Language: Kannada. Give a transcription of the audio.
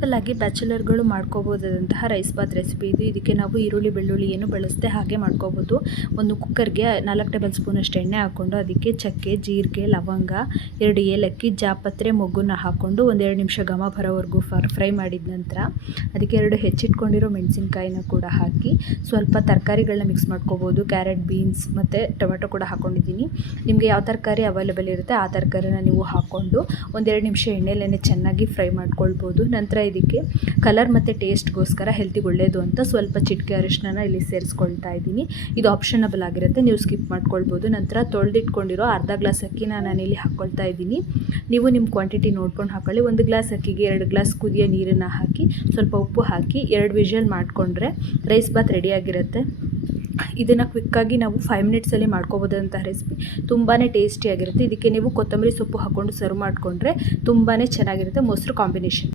ಸಿಂಪಲ್ಲಾಗಿ ಬ್ಯಾಚುಲರ್ಗಳು ಮಾಡ್ಕೋಬೋದಾದಂತಹ ರೈಸ್ ಬಾತ್ ರೆಸಿಪಿ ಇದು. ಇದಕ್ಕೆ ನಾವು ಈರುಳ್ಳಿ ಬೆಳ್ಳುಳ್ಳಿ ಏನು ಬಳಸದೆ ಹಾಗೆ ಮಾಡ್ಕೋಬೋದು. ಒಂದು ಕುಕ್ಕರ್ಗೆ 4 ಟೇಬಲ್ ಸ್ಪೂನಷ್ಟು ಎಣ್ಣೆ ಹಾಕ್ಕೊಂಡು ಅದಕ್ಕೆ ಚಕ್ಕೆ, ಜೀರಿಗೆ, ಲವಂಗ, 2 ಏಲಕ್ಕಿ, ಜಾಪತ್ರೆ, ಮೊಗ್ಗನ್ನ ಹಾಕ್ಕೊಂಡು 1-2 ನಿಮಿಷ ಘಮ ಬರೋವರೆಗೂ ಫ್ರೈ ಮಾಡಿದ ನಂತರ ಅದಕ್ಕೆ 2 ಹೆಚ್ಚಿಟ್ಕೊಂಡಿರೋ ಮೆಣಸಿನ್ಕಾಯಿನ ಕೂಡ ಹಾಕಿ ಸ್ವಲ್ಪ ತರಕಾರಿಗಳನ್ನ ಮಿಕ್ಸ್ ಮಾಡ್ಕೋಬೋದು. ಕ್ಯಾರೆಟ್, ಬೀನ್ಸ್ ಮತ್ತು ಟೊಮೆಟೊ ಕೂಡ ಹಾಕ್ಕೊಂಡಿದ್ದೀನಿ. ನಿಮಗೆ ಯಾವ ತರಕಾರಿ ಅವೈಲೇಬಲ್ ಇರುತ್ತೆ ಆ ತರಕಾರಿನ ನೀವು ಹಾಕ್ಕೊಂಡು 1-2 ನಿಮಿಷ ಎಣ್ಣೆಲೇ ಚೆನ್ನಾಗಿ ಫ್ರೈ ಮಾಡ್ಕೊಳ್ಬೋದು. ನಂತರ ಇದಕ್ಕೆ ಕಲರ್ ಮತ್ತು ಟೇಸ್ಟ್ಗೋಸ್ಕರ ಹೆಲ್ತಿಗೆ ಒಳ್ಳೆಯದು ಅಂತ ಸ್ವಲ್ಪ ಚಿಟಿಕೆ ಅರಿಶಿನ ಇಲ್ಲಿ ಸೇರಿಸ್ಕೊಳ್ತಾ ಇದ್ದೀನಿ. ಇದು ಆಪ್ಷನಬಲ್ ಆಗಿರುತ್ತೆ, ನೀವು ಸ್ಕಿಪ್ ಮಾಡ್ಕೊಳ್ಬೋದು. ನಂತರ ತೊಳೆದಿಟ್ಕೊಂಡಿರೋ ಅರ್ಧ ಗ್ಲಾಸ್ ಅಕ್ಕಿನ ನಾನಿಲ್ಲಿ ಹಾಕ್ಕೊಳ್ತಾ ಇದ್ದೀನಿ. ನೀವು ನಿಮ್ಮ ಕ್ವಾಂಟಿಟಿ ನೋಡ್ಕೊಂಡು ಹಾಕೊಳ್ಳಿ. 1 ಗ್ಲಾಸ್ ಅಕ್ಕಿಗೆ 2 ಗ್ಲಾಸ್ ಕುದಿಯೋ ನೀರನ್ನು ಹಾಕಿ ಸ್ವಲ್ಪ ಉಪ್ಪು ಹಾಕಿ 2 ವಿಷಲ್ ಮಾಡಿಕೊಂಡ್ರೆ ರೈಸ್ ಬಾತ್ ರೆಡಿಯಾಗಿರುತ್ತೆ. ಇದನ್ನು ಕ್ವಿಕ್ಕಾಗಿ ನಾವು 5 ಮಿನಿಟ್ಸಲ್ಲಿ ಮಾಡ್ಕೋಬೋದಂತಹ ರೆಸಿಪಿ. ತುಂಬಾ ಟೇಸ್ಟಿಯಾಗಿರುತ್ತೆ. ಇದಕ್ಕೆ ನೀವು ಕೊತ್ತಂಬರಿ ಸೊಪ್ಪು ಹಾಕ್ಕೊಂಡು ಸರ್ವ್ ಮಾಡಿಕೊಂಡ್ರೆ ತುಂಬಾ ಚೆನ್ನಾಗಿರುತ್ತೆ. ಮೊಸರು ಕಾಂಬಿನೇಷನ್.